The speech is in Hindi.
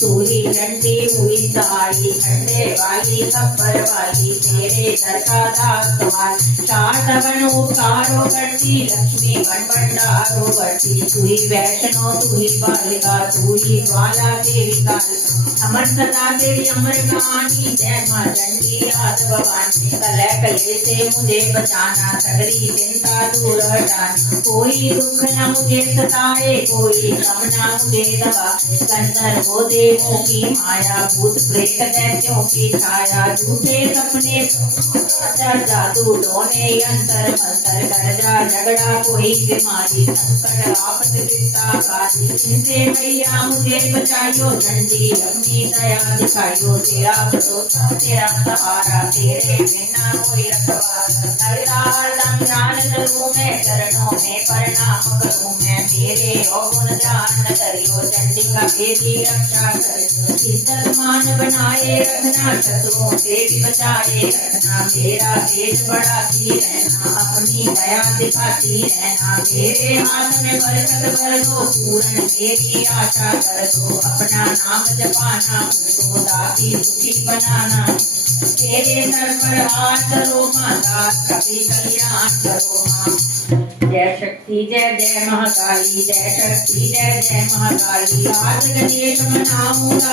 तू ही डंडी हुई साड़ी, खंडे वाली खप्पर वाली, तेरे दर का दासवार। शारद बन उपकारो करती, लक्ष्मी बन भंडारो करती। तू ही वैष्णो तू ही बालिका, तू ही ज्वाला देवी कालिका। समर्थता देवी अमर कहानी, जय माँ चंडी राज भवानी। कलह कले से मुझे बचाना, सगरी चिंता दूर हटाना। कोई दुख न मुझे सताए, कोई गम न मुझे दबाए। गंधर्वों देवों की माया, भूत प्रेत दैत्यों की छाया। झूठे सपने जादू टोने यंत्र मंत्र, कर जा झगड़ा कोई बीमारी। संकट आपत विपदा काली, इनसे भैया मुझे बचाइयो। चंडी अपनी दया दिखाइयो, तेरा भरोसा तेरा सहारा, तेरे बिना कोई रखवाला। हरदम ध्यान करूं मैं, चरणों में प्रणाम करूं मैं। मेरे अवगुण ध्यान न करियो, चंडी का मेरी रक्षा करियो। इज्जत मान बनाए रखना, शत्रुओं से भी बचाए रखना। मेरा तेज बढ़ाती रहना, अपनी दया दिखाती रहना। मेरे हाथ में बरकत भर दो, पूर्ण मेरी आशा कर दो। अपना नाम जपाना, मुझको दासी सुखी बनाना। तेरे सर पर हाथ करो माँ, दास कभी कल्याण करो माँ। जय शक्ति जय जय महाकाली, जय शक्ति जय जय महाकाली। आज गणेश मनाऊंगा